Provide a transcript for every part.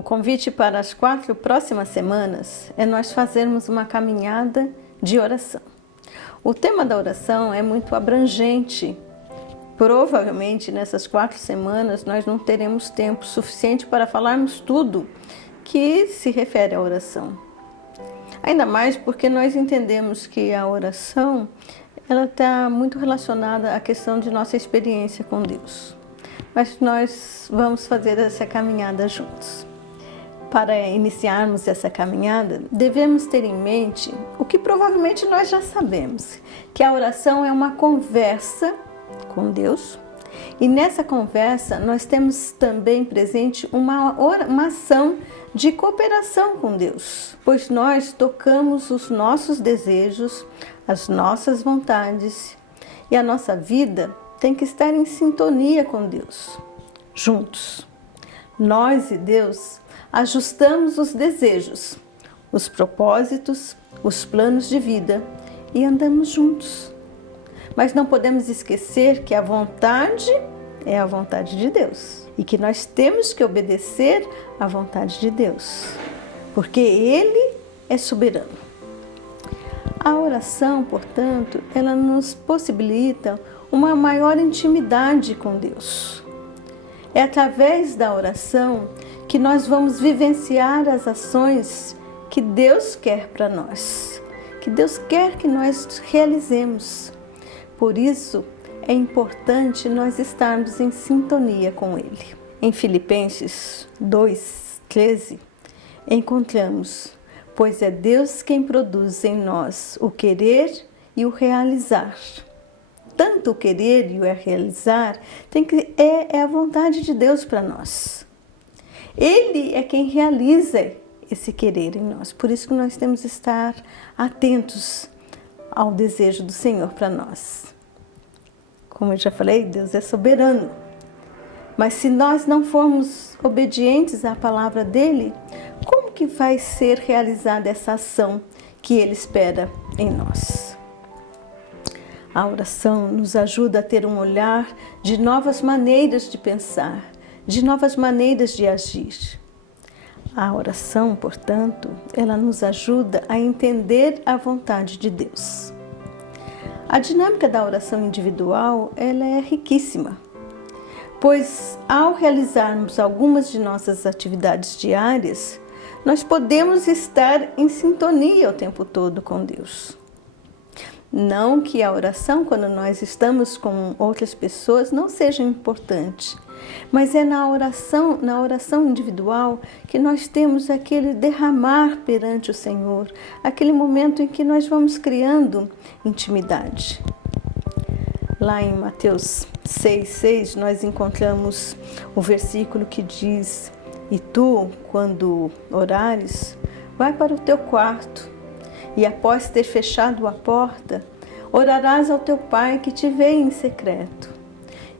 O convite para as 4 próximas semanas é nós fazermos uma caminhada de oração. O tema da oração é muito abrangente. Provavelmente nessas 4 semanas nós não teremos tempo suficiente para falarmos tudo que se refere à oração. Ainda mais porque nós entendemos que a oração ela está muito relacionada à questão de nossa experiência com Deus. Mas nós vamos fazer essa caminhada juntos. Para iniciarmos essa caminhada, devemos ter em mente o que provavelmente nós já sabemos, que a oração é uma conversa com Deus. E nessa conversa nós temos também presente uma ação de cooperação com Deus, pois nós tocamos os nossos desejos, as nossas vontades e a nossa vida tem que estar em sintonia com Deus, juntos. Nós e Deus ajustamos os desejos, os propósitos, os planos de vida e andamos juntos. Mas não podemos esquecer que a vontade é a vontade de Deus e que nós temos que obedecer à vontade de Deus, porque Ele é soberano. A oração, portanto, ela nos possibilita uma maior intimidade com Deus. É através da oração que nós vamos vivenciar as ações que Deus quer para nós, que Deus quer que nós realizemos. Por isso, é importante nós estarmos em sintonia com Ele. Em Filipenses 2:13, encontramos: pois é Deus quem produz em nós o querer e o realizar. Tanto o querer e o realizar é a vontade de Deus para nós. Ele é quem realiza esse querer em nós. Por isso que nós temos que estar atentos ao desejo do Senhor para nós. Como eu já falei, Deus é soberano. Mas se nós não formos obedientes à palavra dele, como que vai ser realizada essa ação que ele espera em nós? A oração nos ajuda a ter um olhar de novas maneiras de pensar, de novas maneiras de agir. A oração, portanto, ela nos ajuda a entender a vontade de Deus. A dinâmica da oração individual, ela é riquíssima, pois ao realizarmos algumas de nossas atividades diárias, nós podemos estar em sintonia o tempo todo com Deus. Não que a oração, quando nós estamos com outras pessoas, não seja importante, mas é na oração individual que nós temos aquele derramar perante o Senhor, aquele momento em que nós vamos criando intimidade. Lá em Mateus 6:6, nós encontramos o versículo que diz: e tu, quando orares, vai para o teu quarto, e após ter fechado a porta, orarás ao teu Pai que te vê em secreto.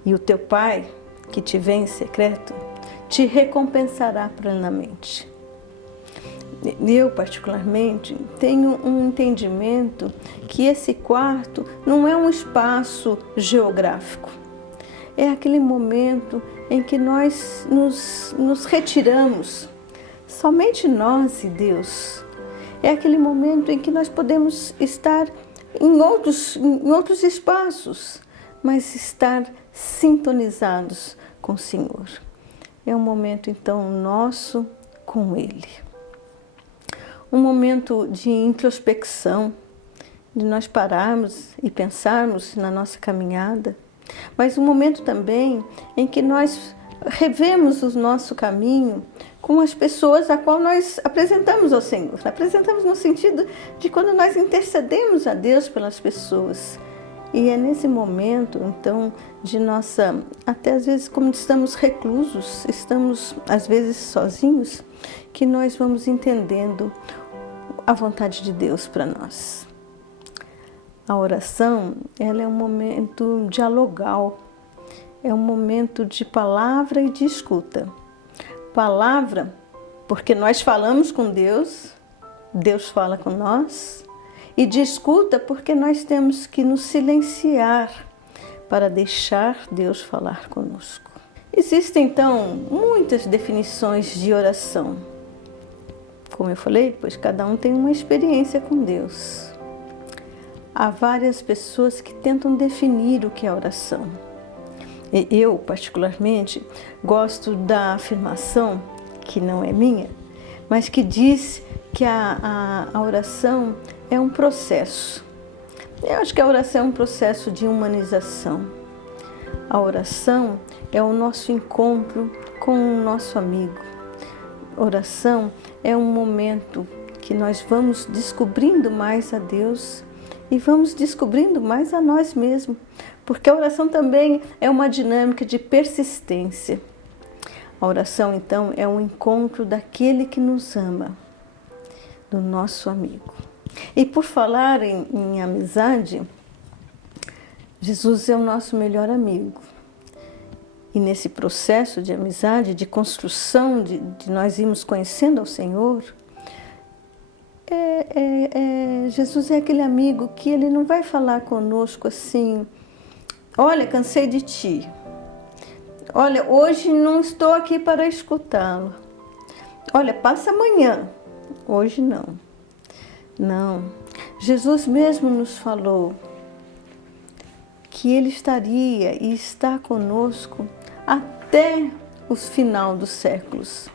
E o teu Pai, que te vê em secreto, te recompensará plenamente. Eu, particularmente, tenho um entendimento que esse quarto não é um espaço geográfico. É aquele momento em que nós nos retiramos, somente nós e Deus. É aquele momento em que nós podemos estar em outros espaços, mas estar sintonizados com o Senhor. É um momento, então, nosso com Ele. Um momento de introspecção, de nós pararmos e pensarmos na nossa caminhada, mas um momento também em que nós revemos o nosso caminho com as pessoas a qual nós apresentamos ao Senhor. Apresentamos no sentido de quando nós intercedemos a Deus pelas pessoas. E é nesse momento, então, de nossa, até às vezes como estamos reclusos, estamos às vezes sozinhos, que nós vamos entendendo a vontade de Deus para nós. A oração, ela é um momento dialogal, é um momento de palavra e de escuta. Palavra, porque nós falamos com Deus, Deus fala com nós, e de escuta, porque nós temos que nos silenciar para deixar Deus falar conosco. Existem então muitas definições de oração. Como eu falei, pois cada um tem uma experiência com Deus. Há várias pessoas que tentam definir o que é oração. Eu, particularmente, gosto da afirmação, que não é minha, mas que diz que a oração é um processo. Eu acho que a oração é um processo de humanização. A oração é o nosso encontro com o nosso amigo. A oração é um momento que nós vamos descobrindo mais a Deus e vamos descobrindo mais a nós mesmos, porque a oração também é uma dinâmica de persistência. A oração, então, é um encontro daquele que nos ama, do nosso amigo. E por falar em amizade, Jesus é o nosso melhor amigo. E nesse processo de amizade, de construção, de nós irmos conhecendo ao Senhor, Jesus é aquele amigo que ele não vai falar conosco assim: olha, cansei de ti. Olha, hoje não estou aqui para escutá-lo. Olha, passa amanhã. Hoje não. Não. Jesus mesmo nos falou que ele estaria e está conosco até o final dos séculos.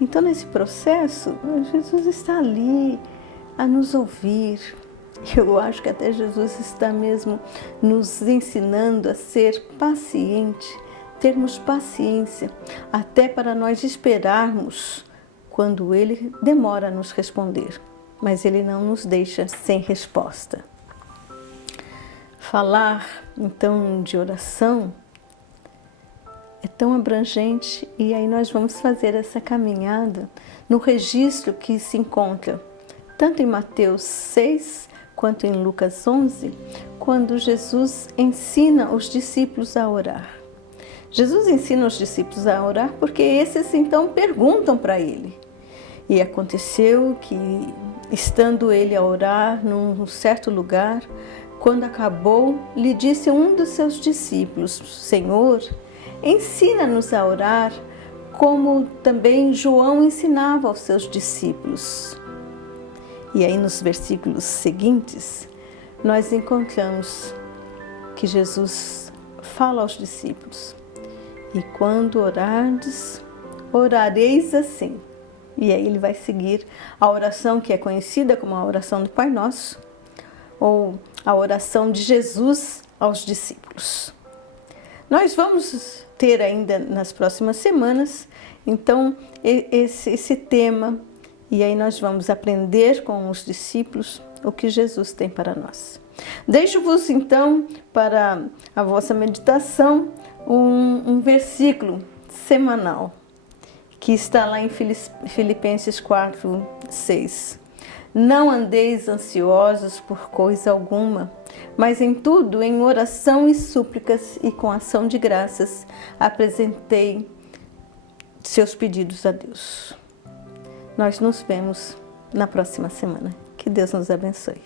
Então, nesse processo, Jesus está ali a nos ouvir. Eu acho que até Jesus está mesmo nos ensinando a ser paciente, termos paciência, até para nós esperarmos quando Ele demora a nos responder, mas Ele não nos deixa sem resposta. Falar, então, de oração é tão abrangente, e aí nós vamos fazer essa caminhada no registro que se encontra tanto em Mateus 6 quanto em Lucas 11, quando Jesus ensina os discípulos a orar. Jesus ensina os discípulos a orar porque esses então perguntam para ele. E aconteceu que, estando ele a orar num certo lugar, quando acabou, lhe disse um dos seus discípulos: Senhor, ensina-nos a orar, como também João ensinava aos seus discípulos. E aí nos versículos seguintes, nós encontramos que Jesus fala aos discípulos: e quando orardes, orareis assim. E aí ele vai seguir a oração que é conhecida como a oração do Pai Nosso, ou a oração de Jesus aos discípulos. Nós vamos ter ainda nas próximas semanas, então, esse tema, e aí nós vamos aprender com os discípulos o que Jesus tem para nós. Deixo-vos então para a vossa meditação um versículo semanal, que está lá em Filipenses 4, 6. Não andeis ansiosos por coisa alguma, mas em tudo, em oração e súplicas e com ação de graças, apresentei seus pedidos a Deus. Nós nos vemos na próxima semana. Que Deus nos abençoe.